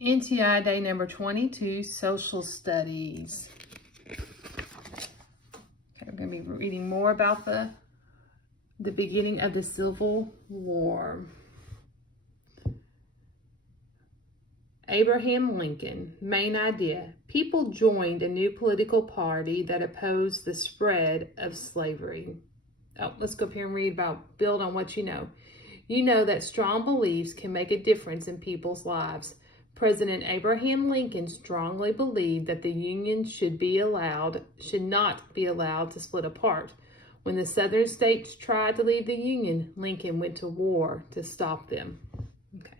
NTI Day number 22, Social Studies. Okay, we're going to be reading more about the beginning of the Civil War. Abraham Lincoln, main idea. People joined a new political party that opposed the spread of slavery. Oh, let's go up here and read about, build on what you know. You know that strong beliefs can make a difference in people's lives. President Abraham Lincoln strongly believed that the Union should not be allowed to split apart. When the Southern states tried to leave the Union, Lincoln went to war to stop them. Okay.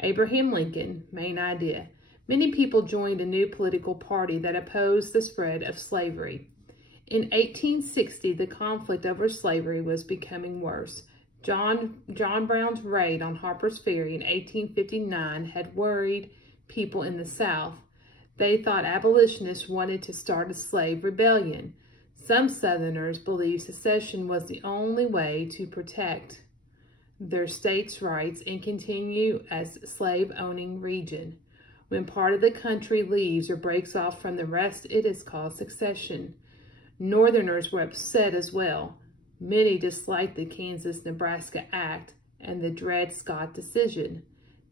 Abraham Lincoln, main idea. Many people joined a new political party that opposed the spread of slavery. In 1860, the conflict over slavery was becoming worse. John Brown's raid on Harper's Ferry in 1859 had worried people in the South. They thought abolitionists wanted to start a slave rebellion. Some Southerners believed secession was the only way to protect their states' rights and continue as a slave-owning region. When part of the country leaves or breaks off from the rest, it is called secession. Northerners were upset as well. Many disliked the Kansas-Nebraska Act and the Dred Scott decision.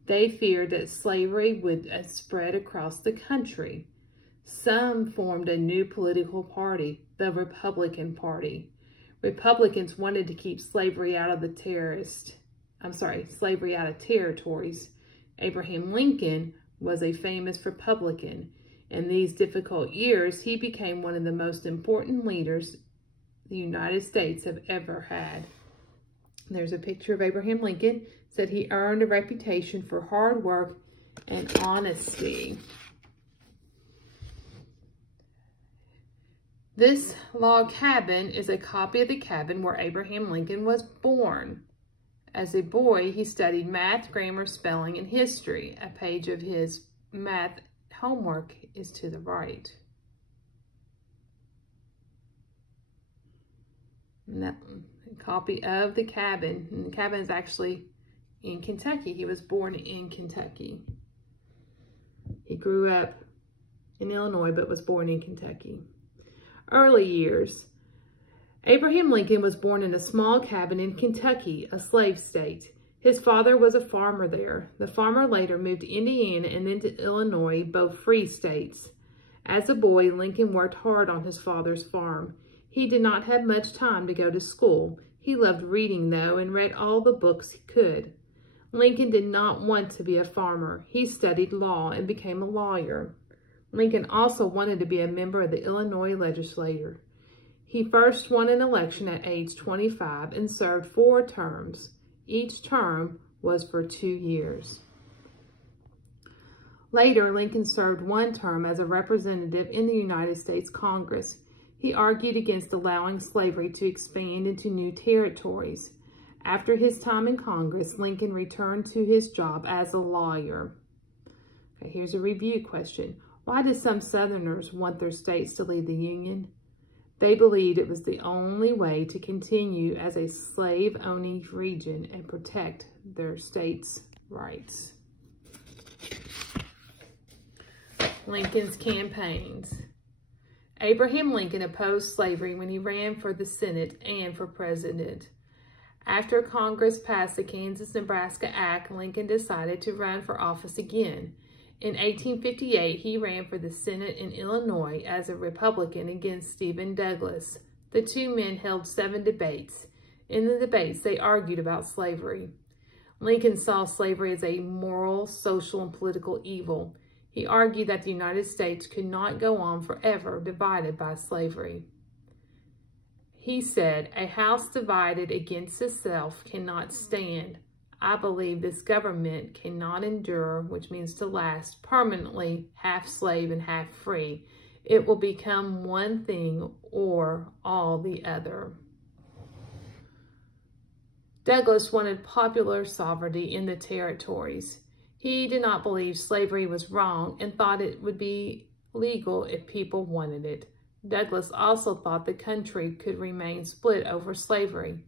They feared that slavery would spread across the country. Some formed a new political party, the Republican Party. Republicans wanted to keep slavery out of territories. Abraham Lincoln was a famous Republican. In these difficult years, he became one of the most important leaders the United States have ever had. There's a picture of Abraham Lincoln. It said he earned a reputation for hard work and honesty. This log cabin is a copy of the cabin where Abraham Lincoln was born. As a boy, he studied math, grammar, spelling, and history. A page of his math homework is to the right. And that copy of the cabin. And the cabin is actually in Kentucky. He was born in Kentucky. He grew up in Illinois, but was born in Kentucky. Early years. Abraham Lincoln was born in a small cabin in Kentucky, a slave state. His father was a farmer there. The farmer later moved to Indiana and then to Illinois, both free states. As a boy, Lincoln worked hard on his father's farm. He did not have much time to go to school. He loved reading, though, and read all the books he could. Lincoln did not want to be a farmer. He studied law and became a lawyer. Lincoln also wanted to be a member of the Illinois legislature. He first won an election at age 25 and served 4 terms. Each term was for 2 years. Later, Lincoln served 1 term as a representative in the United States Congress. He argued against allowing slavery to expand into new territories. After his time in Congress, Lincoln returned to his job as a lawyer. Okay, here's a review question. Why did some Southerners want their states to leave the Union? They believed it was the only way to continue as a slave-owning region and protect their states' rights. Lincoln's campaigns. Abraham Lincoln opposed slavery when he ran for the Senate and for president. After Congress passed the Kansas-Nebraska Act, Lincoln decided to run for office again. In 1858, he ran for the Senate in Illinois as a Republican against Stephen Douglas. The 2 men held 7 debates. In the debates, they argued about slavery. Lincoln saw slavery as a moral, social, and political evil. He argued that the United States could not go on forever divided by slavery. He said, "A house divided against itself cannot stand. I believe this government cannot endure," which means to last, permanently half slave and half free. It will become one thing or all the other. Douglas wanted popular sovereignty in the territories. He did not believe slavery was wrong and thought it would be legal if people wanted it. Douglas also thought the country could remain split over slavery.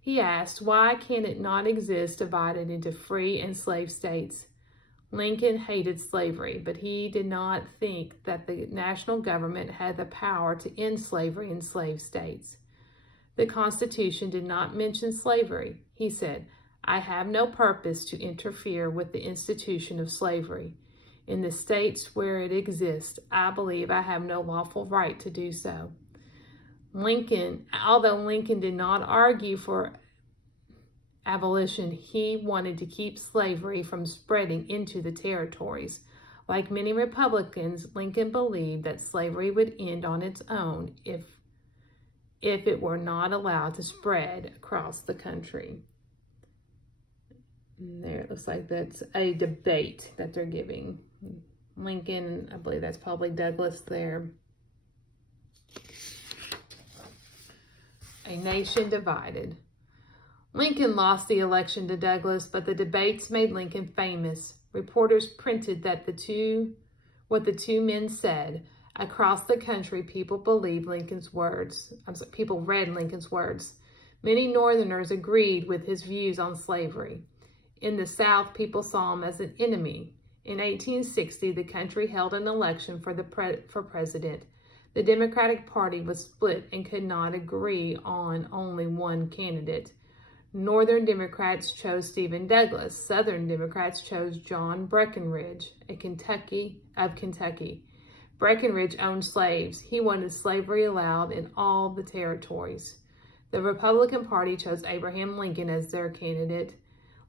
He asked, why can it not exist divided into free and slave states? Lincoln hated slavery, but he did not think that the national government had the power to end slavery in slave states. The Constitution did not mention slavery. He said, "I have no purpose to interfere with the institution of slavery. In the states where it exists, I believe I have no lawful right to do so." Although Lincoln did not argue for abolition, he wanted to keep slavery from spreading into the territories. Like many Republicans, Lincoln believed that slavery would end on its own if it were not allowed to spread across the country. And there it looks like that's a debate that they're giving. Lincoln, I believe that's probably Douglas there. A nation divided. Lincoln lost the election to Douglas, but the debates made Lincoln famous. Reporters printed that what the two men said. Across the country, people believed Lincoln's words. People read Lincoln's words. Many Northerners agreed with his views on slavery. In the South, people saw him as an enemy. In 1860, the country held an election for president. The Democratic Party was split and could not agree on only one candidate. Northern Democrats chose Stephen Douglas. Southern Democrats chose John Breckinridge of Kentucky. Breckinridge owned slaves. He wanted slavery allowed in all the territories. The Republican Party chose Abraham Lincoln as their candidate.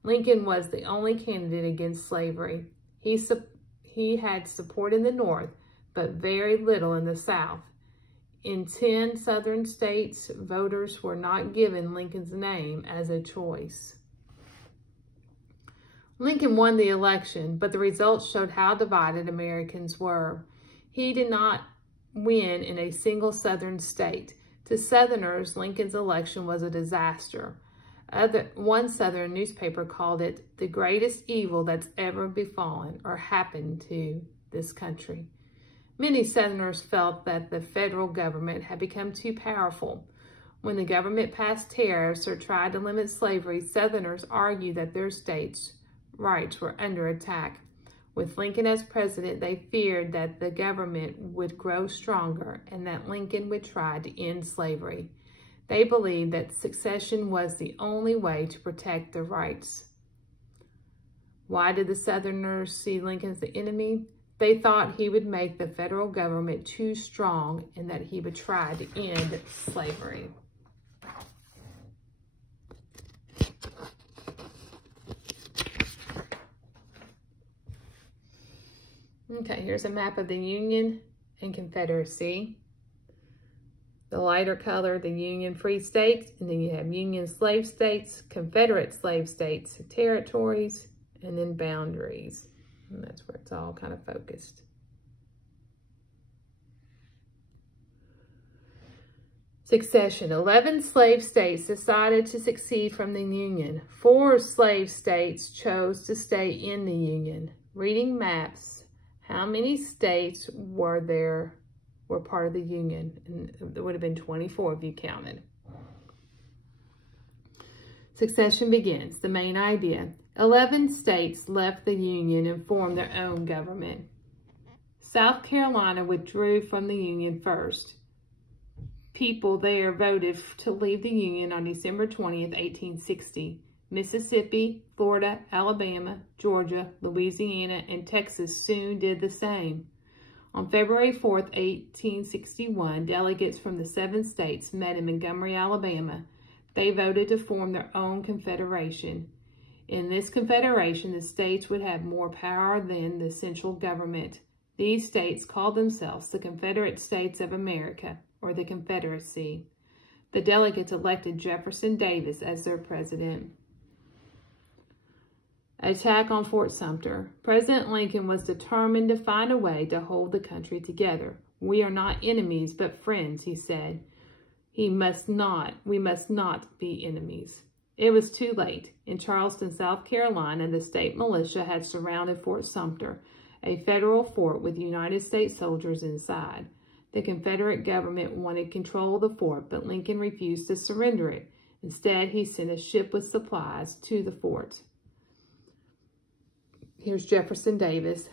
Lincoln was the only candidate against slavery. He had support in the North, but very little in the South. In 10 Southern states, voters were not given Lincoln's name as a choice. Lincoln won the election, but the results showed how divided Americans were. He did not win in a single Southern state. To Southerners, Lincoln's election was a disaster. One Southern newspaper called it the greatest evil that's ever befallen or happened to this country. Many Southerners felt that the federal government had become too powerful. When the government passed tariffs or tried to limit slavery, Southerners argued that their states' rights were under attack. With Lincoln as president, they feared that the government would grow stronger and that Lincoln would try to end slavery. They believed that secession was the only way to protect their rights. Why did the Southerners see Lincoln as the enemy? They thought he would make the federal government too strong and that he would try to end slavery. Okay, here's a map of the Union and Confederacy. The lighter color, the Union Free States, and then you have Union Slave States, Confederate Slave States, territories, and then boundaries. And that's where it's all kind of focused. Succession. 11 slave states decided to secede from the Union. 4 slave states chose to stay in the Union. Reading maps, how many states were part of the Union? And it would have been 24 if you counted. Succession begins. The main idea. 11 states left the Union and formed their own government. South Carolina withdrew from the Union first. People there voted to leave the Union on December 20th, 1860. Mississippi, Florida, Alabama, Georgia, Louisiana, and Texas soon did the same. On February 4th, 1861, delegates from the 7 states met in Montgomery, Alabama. They voted to form their own confederation. In this confederation, the states would have more power than the central government. These states called themselves the Confederate States of America, or the Confederacy. The delegates elected Jefferson Davis as their president. Attack on Fort Sumter. President Lincoln was determined to find a way to hold the country together. "We are not enemies, but friends," he said. We must not be enemies. It was too late. In Charleston, South Carolina, the state militia had surrounded Fort Sumter, a federal fort with United States soldiers inside. The Confederate government wanted control of the fort, but Lincoln refused to surrender it. Instead, he sent a ship with supplies to the fort. Here's Jefferson Davis.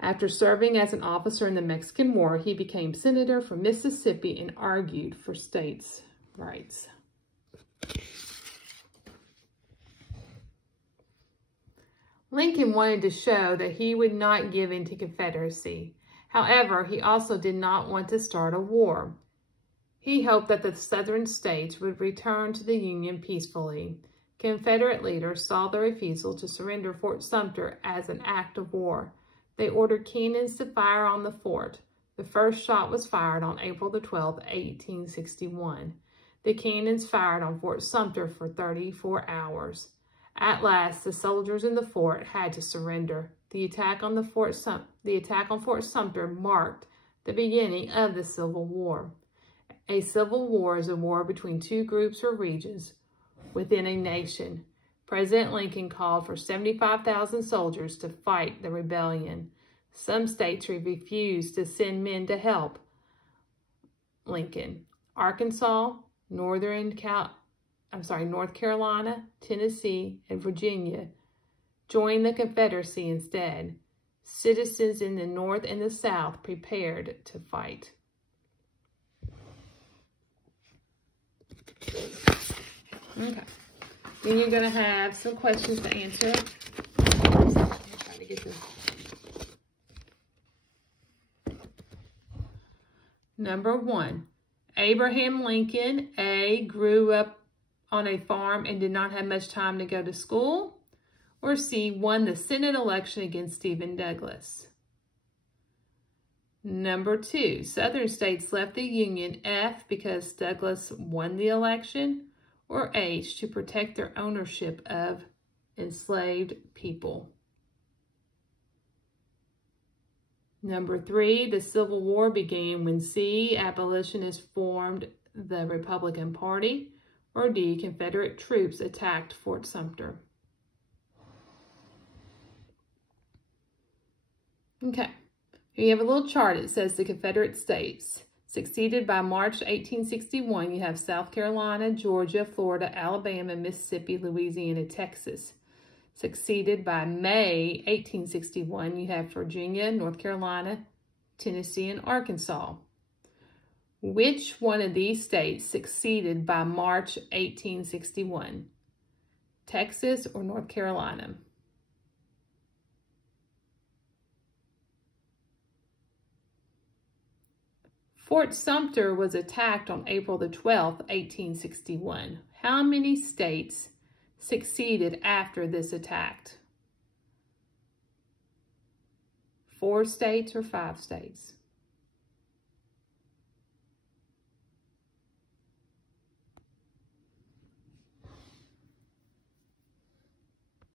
After serving as an officer in the Mexican War, he became senator from Mississippi and argued for states' rights. Lincoln wanted to show that he would not give in to Confederacy. However, he also did not want to start a war. He hoped that the Southern states would return to the Union peacefully. Confederate leaders saw the refusal to surrender Fort Sumter as an act of war. They ordered cannons to fire on the fort. The first shot was fired on April the 12th, 1861. The cannons fired on Fort Sumter for 34 hours. At last, the soldiers in the fort had to surrender. The attack on Fort Sumter marked the beginning of the Civil War. A civil war is a war between two groups or regions within a nation. President Lincoln called for 75,000 soldiers to fight the rebellion. Some states refused to send men to help Lincoln. Arkansas, North Carolina, Tennessee, and Virginia joined the Confederacy instead. Citizens in the North and the South prepared to fight. Okay. Then you're going to have some questions to answer. I'm trying to get this. Number 1. Abraham Lincoln, A, grew up on a farm and did not have much time to go to school. Or C, won the Senate election against Stephen Douglas. Number 2, Southern states left the Union. F, because Douglas won the election. Or H, to protect their ownership of enslaved people. Number 3, the Civil War began when C, abolitionists formed the Republican Party. Or D, Confederate troops attacked Fort Sumter. Okay, here you have a little chart. It says the Confederate States. Succeeded by March 1861, you have South Carolina, Georgia, Florida, Alabama, Mississippi, Louisiana, Texas. Succeeded by May 1861, you have Virginia, North Carolina, Tennessee, and Arkansas. Which one of these states succeeded by March 1861? Texas or North Carolina? Fort Sumter was attacked on April the 12th, 1861. How many states succeeded after this attack? 4 states or 5 states?